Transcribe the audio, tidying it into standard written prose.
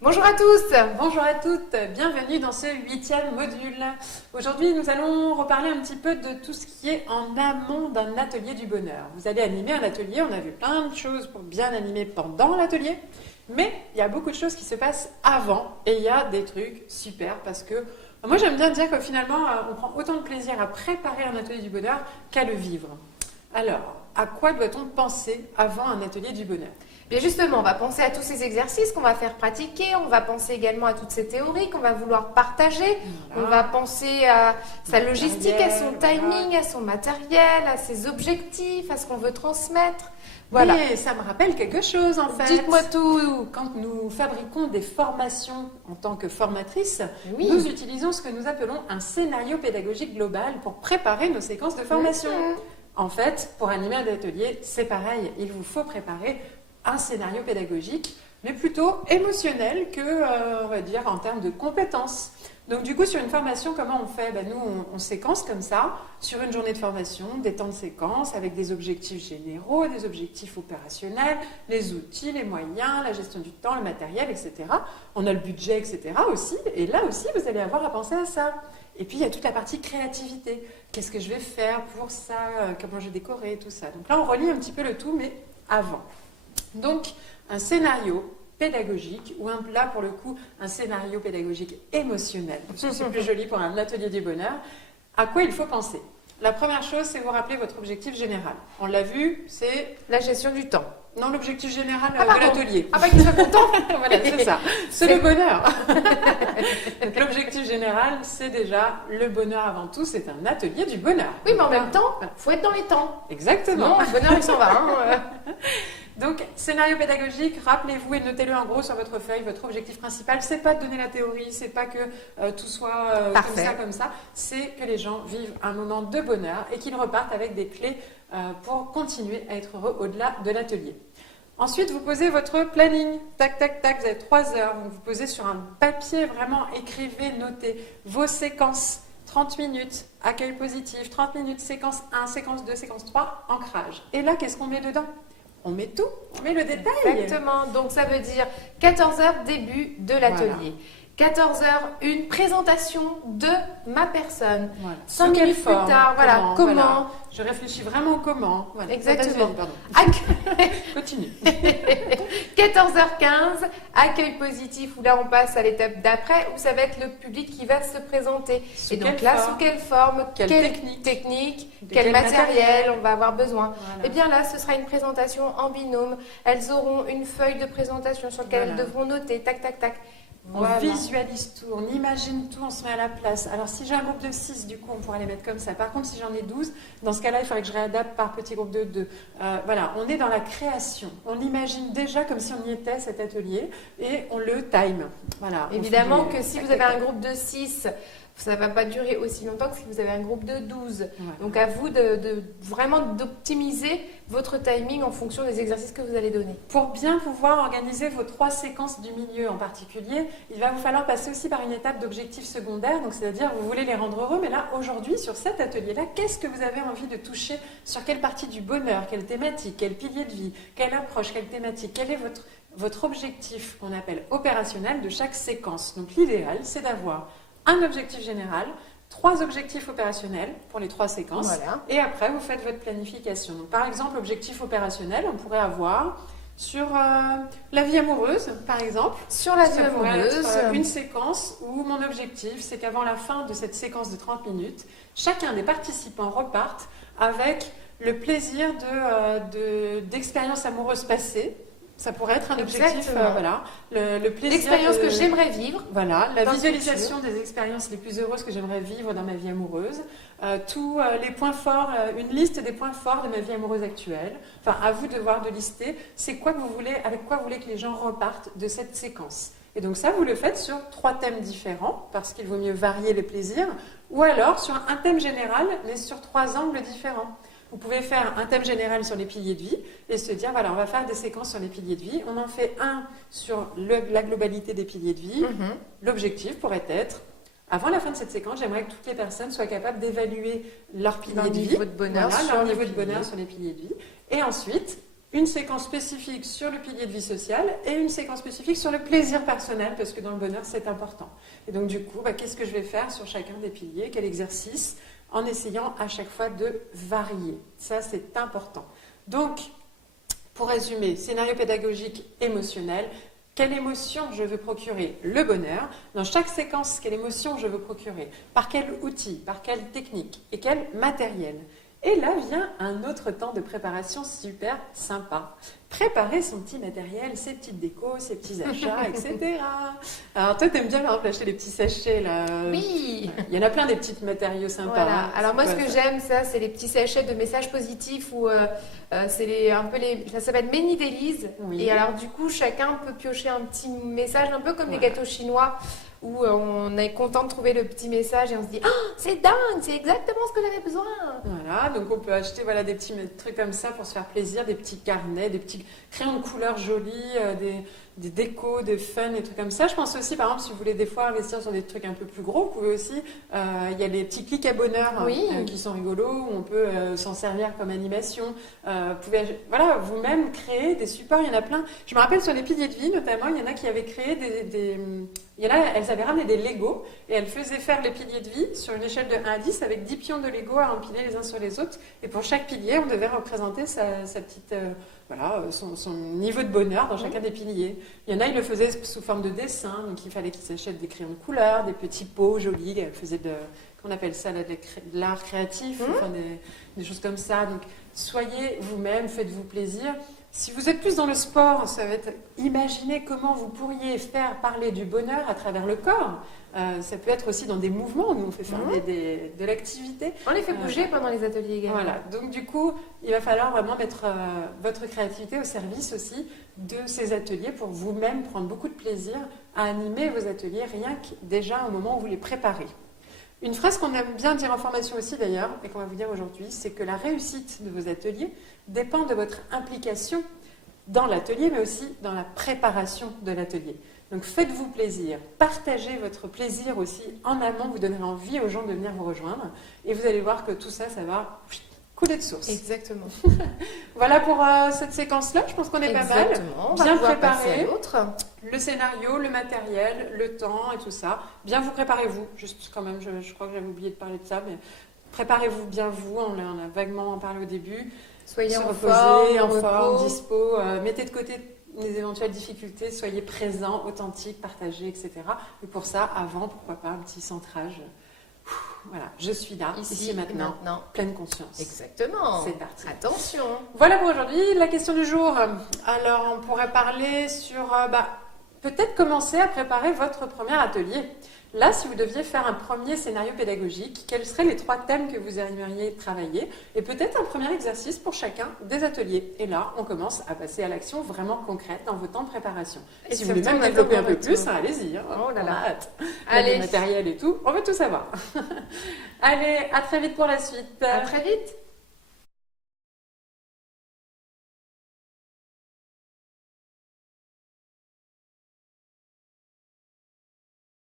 Bonjour à tous, bonjour à toutes, bienvenue dans ce 8e module. Aujourd'hui, nous allons reparler un petit peu de tout ce qui est en amont d'un atelier du bonheur. Vous allez animer un atelier, on a vu plein de choses pour bien animer pendant l'atelier, mais il y a beaucoup de choses qui se passent avant et il y a des trucs super parce que moi j'aime bien dire que finalement on prend autant de plaisir à préparer un atelier du bonheur qu'à le vivre. Alors, à quoi doit-on penser avant un atelier du bonheur ? Bien justement, on va penser à tous ces exercices qu'on va faire pratiquer, on va penser également à toutes ces théories qu'on va vouloir partager, on va penser à sa logistique, à son timing, à son matériel, à ses objectifs, à ce qu'on veut transmettre. Voilà. Et ça me rappelle quelque chose en fait. Dites-moi tout. Quand nous fabriquons des formations en tant que formatrice, oui. Nous utilisons ce que nous appelons un scénario pédagogique global pour préparer nos séquences de formation. En fait, pour animer un atelier, c'est pareil, il vous faut préparer un scénario pédagogique, mais plutôt émotionnel que, on va dire, en termes de compétences. Donc du coup, sur une formation, comment on fait ? Nous, on séquence comme ça, sur une journée de formation, des temps de séquence, avec des objectifs généraux, des objectifs opérationnels, les outils, les moyens, la gestion du temps, le matériel, etc. On a le budget, etc. aussi, et là aussi, vous allez avoir à penser à ça. Et puis, il y a toute la partie créativité. Qu'est-ce que je vais faire pour ça ? Comment je vais décorer, tout ça. Donc là, on relie un petit peu le tout, mais avant. Donc, un scénario pédagogique, ou là, pour le coup, un scénario pédagogique émotionnel, parce que c'est plus joli pour un atelier du bonheur, à quoi il faut penser ? La première chose, c'est vous rappeler votre objectif général. On l'a vu, c'est la gestion du temps. Non, l'objectif général de l'atelier. Ah bah, qu'il soit content. Voilà, c'est ça. C'est le bonheur. Donc, l'objectif général, c'est déjà le bonheur avant tout. C'est un atelier du bonheur. Oui, mais en même temps, il faut être dans les temps. Exactement. Sinon, le bonheur, il s'en va. Donc, scénario pédagogique, rappelez-vous et notez-le en gros sur votre feuille. Votre objectif principal, c'est pas de donner la théorie, c'est pas que tout soit comme ça. C'est que les gens vivent un moment de bonheur et qu'ils repartent avec des clés pour continuer à être heureux au-delà de l'atelier. Ensuite, vous posez votre planning. Tac, tac, tac, vous avez 3 heures. Donc, vous posez sur un papier, vraiment, écrivez, notez vos séquences. 30 minutes, accueil positif, 30 minutes, séquence 1, séquence 2, séquence 3, ancrage. Et là, qu'est-ce qu'on met dedans ? On met tout, on met le détail. Exactement, donc ça veut dire 14h début de l'atelier. Voilà. 14h, une présentation de ma personne. Voilà. 5 minutes plus tard, comment voilà. Je réfléchis vraiment au comment. Voilà. Exactement. Continue. 14h15, accueil positif, où là on passe à l'étape d'après, où ça va être le public qui va se présenter. Et donc là, sous quelle forme, quelle technique, quel matériel on va avoir besoin. Voilà. Et bien là, ce sera une présentation en binôme. Elles auront une feuille de présentation sur laquelle elles devront noter, tac, tac, tac. On visualise tout, on imagine tout, on se met à la place. Alors si j'ai un groupe de 6, du coup on pourra les mettre comme ça. Par contre si j'en ai 12, dans ce cas-là il faudrait que je réadapte par petit groupe de 2. Voilà, on est dans la création. On imagine déjà comme si on y était cet atelier et on le time. Voilà. Évidemment que si vous avez un groupe de 6, ça ne va pas durer aussi longtemps que si vous avez un groupe de 12. Ouais. Donc à vous vraiment d'optimiser votre timing en fonction des exercices que vous allez donner. Pour bien pouvoir organiser vos 3 séquences du milieu en particulier, il va vous falloir passer aussi par une étape d'objectifs secondaires. Donc c'est-à-dire vous voulez les rendre heureux, mais là aujourd'hui sur cet atelier-là, qu'est-ce que vous avez envie de toucher ? Sur quelle partie du bonheur ? Quelle thématique ? Quel pilier de vie ? Quelle approche ? Quelle thématique ? Quel est votre objectif qu'on appelle opérationnel de chaque séquence ? Donc l'idéal, c'est d'avoir un objectif général, 3 objectifs opérationnels pour les 3 séquences, et après vous faites votre planification. Donc, par exemple, objectif opérationnel, on pourrait avoir sur la vie amoureuse, par exemple. Sur la vie amoureuse, une séquence où mon objectif, c'est qu'avant la fin de cette séquence de 30 minutes, chacun des participants reparte avec le plaisir d'expériences amoureuses passées. Ça pourrait être un objectif, le plaisir. L'expérience que j'aimerais vivre. Voilà, la visualisation des expériences les plus heureuses que j'aimerais vivre dans ma vie amoureuse. Tous les points forts, une liste des points forts de ma vie amoureuse actuelle. Enfin, à vous de lister, c'est quoi que vous voulez, avec quoi vous voulez que les gens repartent de cette séquence. Et donc ça, vous le faites sur 3 thèmes différents, parce qu'il vaut mieux varier les plaisirs, ou alors sur un thème général, mais sur 3 angles différents. Vous pouvez faire un thème général sur les piliers de vie et se dire, voilà, on va faire des séquences sur les piliers de vie. On en fait un sur la globalité des piliers de vie. L'objectif pourrait être, avant la fin de cette séquence, j'aimerais que toutes les personnes soient capables d'évaluer leur pilier de vie, leur niveau de bonheur sur les piliers de vie. Et ensuite, une séquence spécifique sur le pilier de vie sociale et une séquence spécifique sur le plaisir personnel, parce que dans le bonheur, c'est important. Et donc, du coup, qu'est-ce que je vais faire sur chacun des piliers? Quel exercice? En essayant à chaque fois de varier. Ça, c'est important. Donc, pour résumer, scénario pédagogique émotionnel. Quelle émotion je veux procurer? Le bonheur. Dans chaque séquence, quelle émotion je veux procurer? Par quel outil? Par quelle technique? Et quel matériel? Et là vient un autre temps de préparation super sympa. Préparer son petit matériel, ses petites décos, ses petits achats, etc. Alors toi, t'aimes bien par exemple acheter les petits sachets là. Oui. Il y en a plein des petits matériaux sympas. Voilà. Hein. Alors moi, ce que j'aime, c'est les petits sachets de messages positifs où c'est ça s'appelle Many Dailies. Oui. Et alors du coup, chacun peut piocher un petit message, un peu comme les gâteaux chinois, où on est content de trouver le petit message et on se dit c'est dingue, c'est exactement ce que j'avais besoin. Voilà, donc on peut acheter des petits trucs comme ça pour se faire plaisir, des petits carnets, des petits crayons de couleur jolis, des décos, des fun, des trucs comme ça. Je pense aussi, par exemple, si vous voulez des fois investir sur des trucs un peu plus gros, vous pouvez aussi, il y a les petits clics à bonheur qui sont rigolos, où on peut s'en servir comme animation. Vous pouvez vous-même créer des supports, il y en a plein. Je me rappelle sur les piliers de vie, notamment, il y en a qui avaient créé il y en a, elles avaient ramené des Legos et elles faisaient faire les piliers de vie sur une échelle de 1 à 10 avec 10 pions de Lego à empiler les uns sur les autres. Et pour chaque pilier, on devait représenter sa petite, son niveau de bonheur dans chacun des piliers. Il y en a, ils le faisaient sous forme de dessin, donc il fallait qu'ils s'achètent des crayons de couleur, des petits pots jolis. Elles faisaient qu'on appelle ça de l'art créatif, enfin des choses comme ça. Donc soyez vous-même, faites-vous plaisir. Si vous êtes plus dans le sport, ça va être imaginez comment vous pourriez faire parler du bonheur à travers le corps. Ça peut être aussi dans des mouvements, nous on fait faire de l'activité. On les fait bouger pendant les ateliers également. Voilà, donc du coup, il va falloir vraiment mettre votre créativité au service aussi de ces ateliers pour vous-même prendre beaucoup de plaisir à animer vos ateliers, rien que déjà au moment où vous les préparez. Une phrase qu'on aime bien dire en formation aussi d'ailleurs, et qu'on va vous dire aujourd'hui, c'est que la réussite de vos ateliers dépend de votre implication dans l'atelier, mais aussi dans la préparation de l'atelier. Donc faites-vous plaisir, partagez votre plaisir aussi en amont, vous donnerez envie aux gens de venir vous rejoindre, et vous allez voir que tout ça, ça va couler de source. Exactement. Voilà pour cette séquence-là, je pense qu'on est pas mal. Bien préparé. Le scénario, le matériel, le temps et tout ça. Bien vous préparez-vous. Juste quand même, je crois que j'avais oublié de parler de ça, mais préparez-vous bien vous. On a vaguement parlé au début. Soyez en forme, dispo. Mettez de côté les éventuelles difficultés. Soyez présents, authentiques, partagés, etc. Et pour ça, avant, pourquoi pas un petit centrage. Voilà, je suis là, ici et maintenant, pleine conscience. Exactement. C'est parti. Attention. Voilà pour aujourd'hui, la question du jour. Alors, on pourrait parler sur... peut-être commencer à préparer votre premier atelier. Là, si vous deviez faire un premier scénario pédagogique, quels seraient les 3 thèmes que vous aimeriez travailler? Et peut-être un premier exercice pour chacun des ateliers. Et là, on commence à passer à l'action vraiment concrète dans vos temps de préparation. Et si vous voulez même développer un peu plus, allez-y. Oh là là. Allez. Le matériel et tout, on veut tout savoir. Allez, à très vite pour la suite. À très vite.